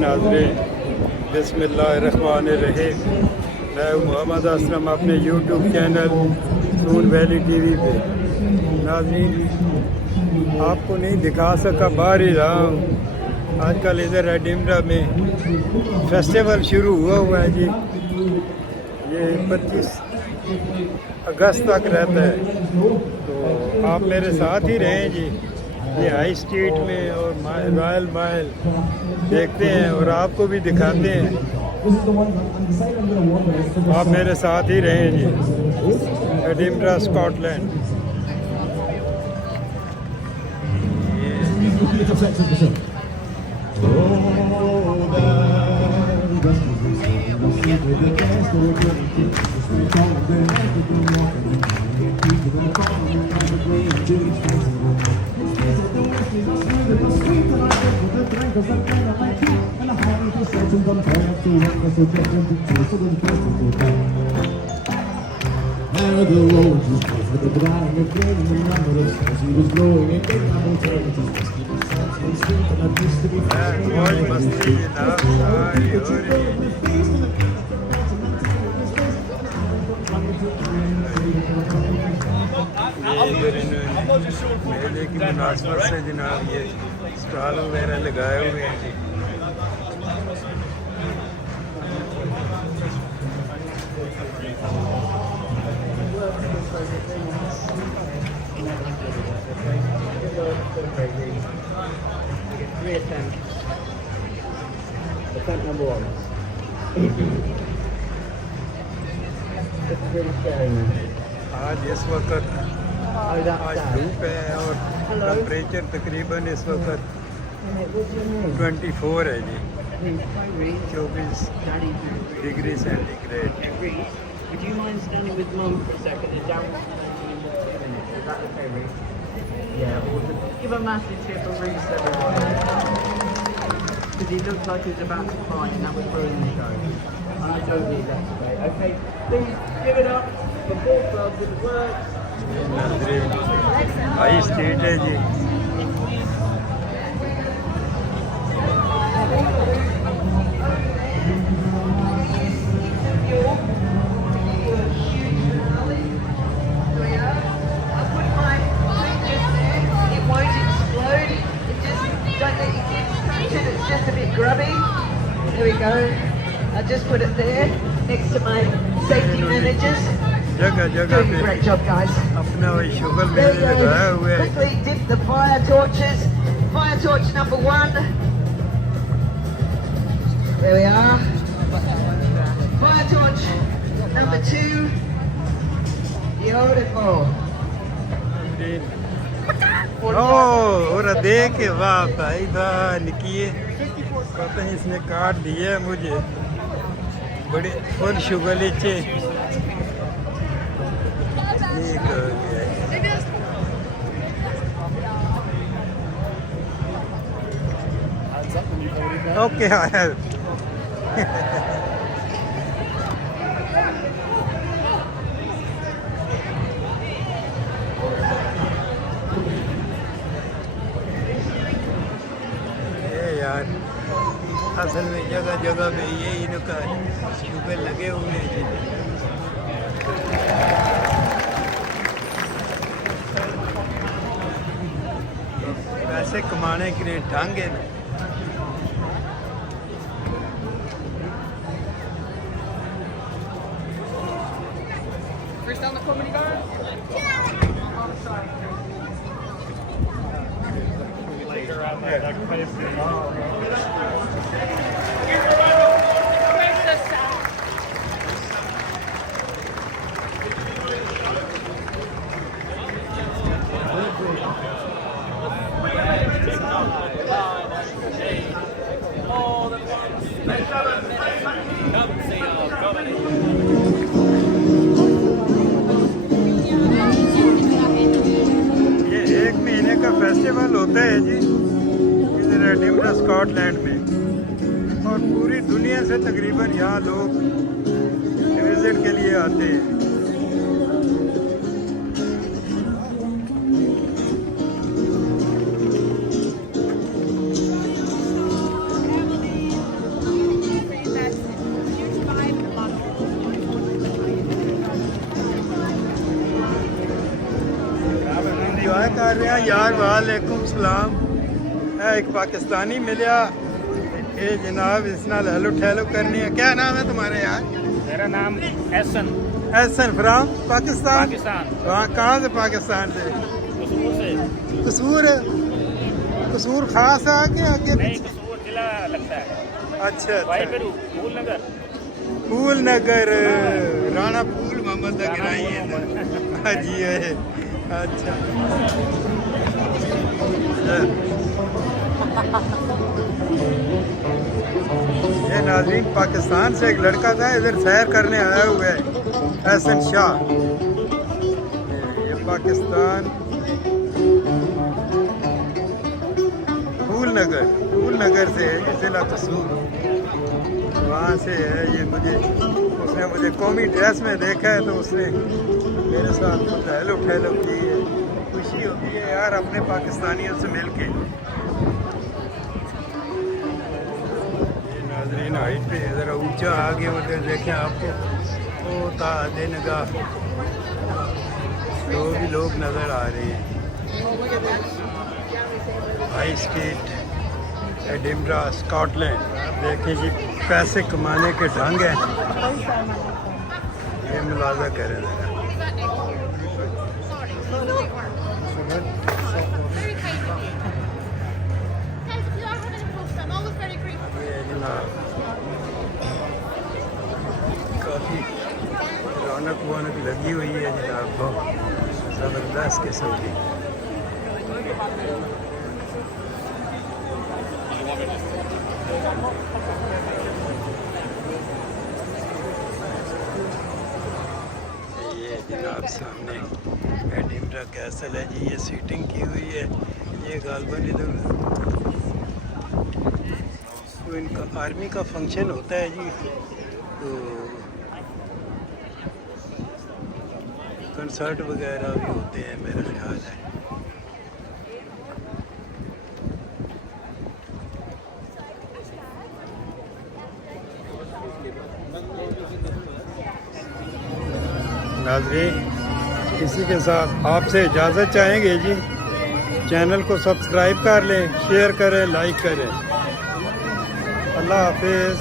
नाज़रीन, बिस्मिल्लाहिर्रहमानिर्रहीम। मैं मोहम्मद असलम अपने यूट्यूब चैनल सून वैली टीवी पे। नाज़रीन, आपको नहीं दिखा सका, बाहर ही रहा हूँ। आजकल इधर एडिमरा में फेस्टिवल शुरू हुआ है जी। ये 25 अगस्त तक रहता है, तो आप मेरे साथ ही रहें जी। ये हाई स्ट्रीट में और रॉयल माइल देखते हैं और आपको भी दिखाते हैं। आप मेरे साथ ही रहें जी। एडिमरा Scotland. Now the road was closed with the ground and the number of stars he was growing and big opportunities just keep himself so sweet and I used to be मेले की मुनासबत से जनाब ये स्टॉल वगैरह लगाए हुए हैं जी। Attempt number one. It's really scary, man. आज इस वक्त Oh, that's आज down. धूप है और टेम्परेचर तकरीबन इस वक्त What's your name? 24 है जी। Reed. 24 Daddy. Degree centigrade. Reed, would you mind standing with Mum for a second and down in 2 minutes? Is that okay, Reed? Yeah, we'll just give a massive cheer for Reed, everyone. Because he looked like he was about to cry and that was ruining the show. And I don't need that today. Okay, please give it up for Paul Club with the words. High street है जी। There we go. I just put it there next to my safety managers. जगह जगह Doing a पे great job, guys. अपना वही sugar There मेले you लगाए go. हुए हैं। Quickly dip the fire torches. Fire torch number 1. There we are. Fire torch number 2. Beautiful. और देख वाह भाई वाह निकिए, पता है इसने काट दिया है मुझे। बड़े फुल शुगर लीचे ओके आया। यार असल में जगह जगह पे ये इनका शुगर लगे हुए हैं जी। पैसे कमाने के लिए ढंग है ना। First down the comedy bar? Later on that crazy. ये 1 महीने का फेस्टिवल होता है जी इधर एडिमरा स्कॉटलैंड में, और पूरी दुनिया से तकरीबन यहाँ लोग विजिट के लिए आते हैं। कर रहे हैं यार? वालेकुम सलाम। एक पाकिस्तानी मिलिया ये जनाब, इस नाल हेलो ठेलो करनी है। क्या नाम है तुम्हारा यार? मेरा नाम एहसन एहसन फ्रॉम पाकिस्तान। पाकिस्तान वहाँ कहाँ से? पाकिस्तान से। कसूर से। कसूर? कसूर खास है कि आगे नहीं, पीछे? कसूर जिला लगता है। अच्छा भाई अच्छा। फिर फूल नगर। फूल नगर, राणा फूल मोहम्मद नगर आई है। हाँ जी है। अच्छा ये नाज़रीन पाकिस्तान से एक लड़का था, इधर सैर करने आया हुआ है, एहसन शाह। ये पाकिस्तान फूल नगर से है, जिला कसूर, वहाँ से है ये। उसने मुझे कौमी ड्रेस में देखा है तो उसने मेरे साथ कुछ हेलो ठेलो की है। खुशी होती है यार अपने पाकिस्तानियों से मिल के। ये नाज़रीन हाइट पे ज़रा ऊंचा आ गया, उधर देखें आपको वो तादिनगा जो भी लोग नज़र आ रहे हैं। High street Edinburgh Scotland. आप देखें जी पैसे कमाने के ढंग हैं, ये मुलाजा करें ज़रा। ये जनाब काफ़ी रौनक वौनक लगी हुई है जनाब, बहुत ज़बरदस्त किस्म की। ये जनाब सामने एडिनबरा कैसल है जी, ये सीटिंग की हुई है। ये गालबन इधर तो इनका आर्मी का फंक्शन होता है जी, तो कंसर्ट वगैरह भी होते हैं मेरा ख्याल है। नाज़रीन इसी के साथ आपसे इजाज़त चाहेंगे जी। चैनल को सब्सक्राइब कर लें, शेयर करें, लाइक करें। अल्लाह हाफिज़।